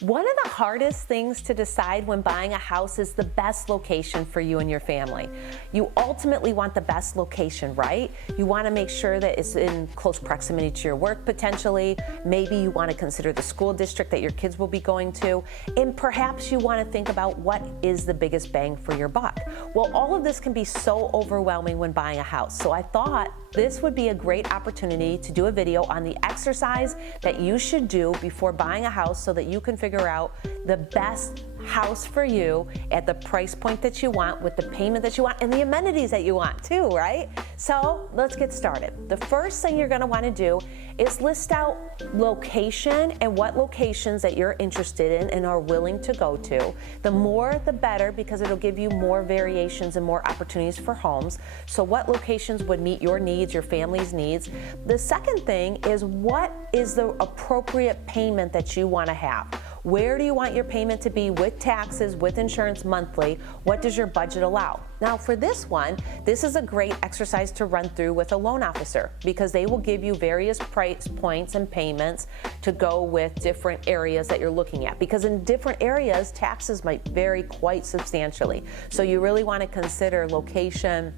One of the hardest things to decide when buying a house is the best location for you and your family. You ultimately want the best location, right? You want to make sure that it's in close proximity to your work potentially. Maybe you want to consider the school district that your kids will be going to. And perhaps you want to think about what is the biggest bang for your buck. Well, all of this can be so overwhelming when buying a house. So I thought this would be a great opportunity to do a video on the exercise that you should do before buying a house so that you can figure out the best house for you at the price point that you want, with the payment that you want, and the amenities that you want too, right? So let's get started. The first thing you're gonna wanna do is list out location and what locations that you're interested in and are willing to go to. The more, the better, because it'll give you more variations and more opportunities for homes. So what locations would meet your needs, your family's needs? The second thing is, what is the appropriate payment that you wanna have? Where do you want your payment to be with taxes, with insurance monthly? What does your budget allow? Now for this one, this is a great exercise to run through with a loan officer, because they will give you various price points and payments to go with different areas that you're looking at. Because in different areas, taxes might vary quite substantially. So you really want to consider location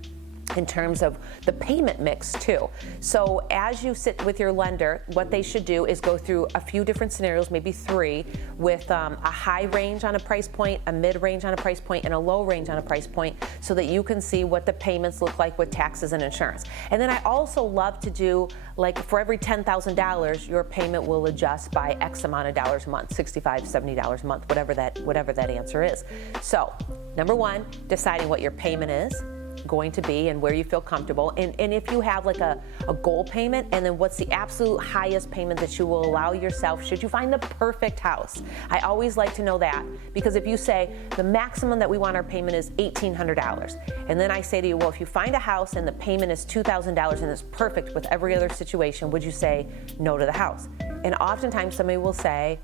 in terms of the payment mix too. So as you sit with your lender, what they should do is go through a few different scenarios, maybe three, with a high range on a price point, a mid range on a price point, and a low range on a price point, so that you can see what the payments look like with taxes and insurance. And then I also love to do, like, for every $10,000, your payment will adjust by X amount of dollars a month, $65, $70 a month, whatever that answer is. So number one, deciding what your payment is going to be and where you feel comfortable, and if you have like a goal payment, and then what's the absolute highest payment that you will allow yourself should you find the perfect house. I always like to know that, because if you say the maximum that we want our payment is $1,800, and then I say to you, well, if you find a house and the payment is $2,000 and it's perfect with every other situation, would you say no to the house? And oftentimes somebody will say,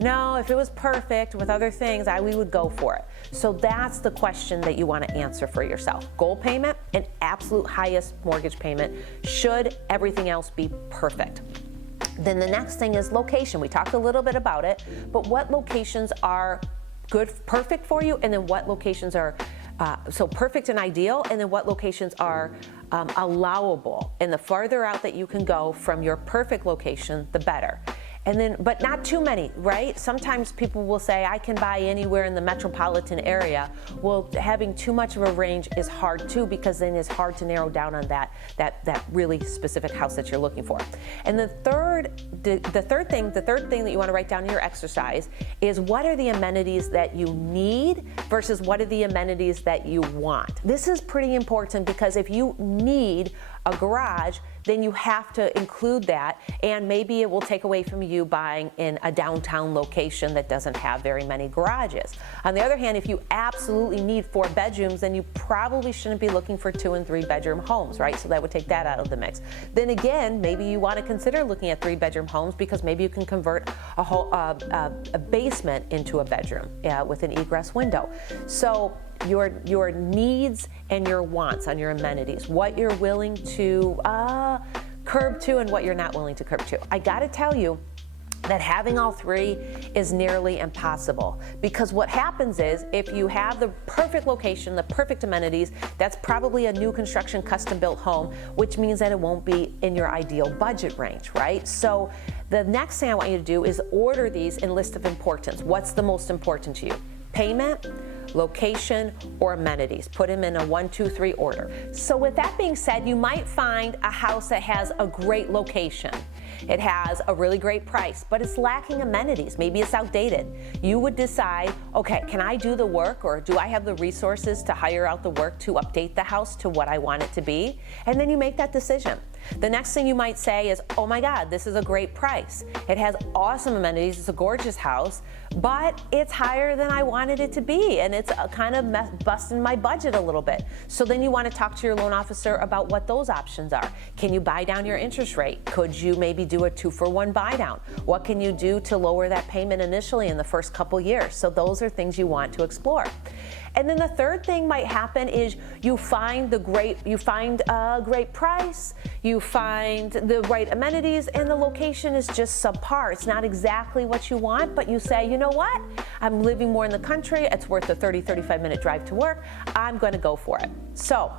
no, if it was perfect with other things, we would go for it. So that's the question that you want to answer for yourself. Goal payment and absolute highest mortgage payment, should everything else be perfect. Then the next thing is location. We talked a little bit about it, but what locations are good, perfect for you, and then what locations are so perfect and ideal, and then what locations are allowable. And the farther out that you can go from your perfect location, the better. And then, but not too many, right? Sometimes people will say, I can buy anywhere in the metropolitan area. Well, having too much of a range is hard too, because then it's hard to narrow down on that really specific house that you're looking for. And the third thing that you want to write down in your exercise is, what are the amenities that you need versus what are the amenities that you want? This is pretty important, because if you need a garage, then you have to include that, and maybe it will take away from you buying in a downtown location that doesn't have very many garages. On the other hand, if you absolutely need 4 bedrooms, then you probably shouldn't be looking for 2 and 3 bedroom homes, right? So that would take that out of the mix. Then again, maybe you want to consider looking at 3 bedroom homes, because maybe you can convert a basement into a bedroom with an egress window. So your needs and your wants on your amenities, what you're willing to curb to and what you're not willing to curb to. I gotta tell you that having all three is nearly impossible, because what happens is, if you have the perfect location, the perfect amenities, that's probably a new construction, custom built home, which means that it won't be in your ideal budget range, right? So the next thing I want you to do is order these in list of importance. What's the most important to you? Payment, location, or amenities. Put them in a 1, 2, 3 order. So with that being said, you might find a house that has a great location. It has a really great price, but it's lacking amenities. Maybe it's outdated. You would decide, okay, can I do the work, or do I have the resources to hire out the work to update the house to what I want it to be? And then you make that decision. The next thing you might say is, oh my God, this is a great price. It has awesome amenities, it's a gorgeous house, but it's higher than I wanted it to be, and it's kind of busting my budget a little bit. So then you want to talk to your loan officer about what those options are. Can you buy down your interest rate? Could you maybe do a 2-for-1 buy down? What can you do to lower that payment initially in the first couple years? So those are things you want to explore. And then the third thing might happen is you find a great price, you find the right amenities, and the location is just subpar. It's not exactly what you want, but you say, you know what? I'm living more in the country. It's worth a 35 minute drive to work. I'm going to go for it. So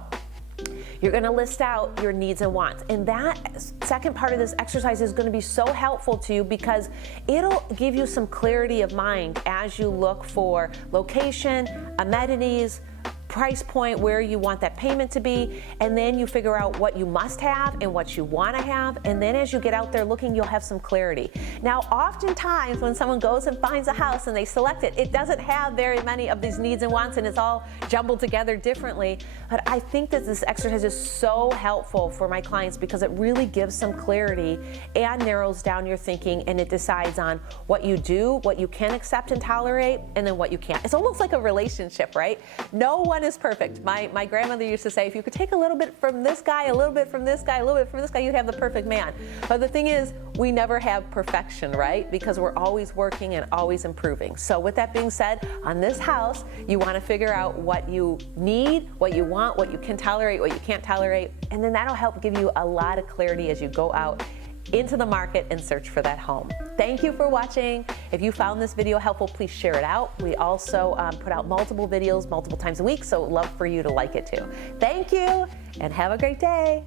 you're going to list out your needs and wants. And that second part of this exercise is going to be so helpful to you because it'll give you some clarity of mind as you look for location, amenities, price point, where you want that payment to be, and then you figure out what you must have and what you want to have, and then as you get out there looking, you'll have some clarity. Now, oftentimes when someone goes and finds a house and they select it, it doesn't have very many of these needs and wants, and it's all jumbled together differently. But I think that this exercise is so helpful for my clients because it really gives some clarity and narrows down your thinking, and it decides on what you do, what you can accept and tolerate, and then what you can't. It's almost like a relationship, right? No one is perfect. My grandmother used to say, if you could take a little bit from this guy, a little bit from this guy, a little bit from this guy, you'd have the perfect man. But the thing is, we never have perfection, right? Because we're always working and always improving. So with that being said, on this house, you want to figure out what you need, what you want, what you can tolerate, what you can't tolerate, and then that'll help give you a lot of clarity as you go out into the market and search for that home. Thank you for watching. If you found this video helpful, please share it out. We also put out multiple videos multiple times a week, so love for you to like it too. Thank you and have a great day.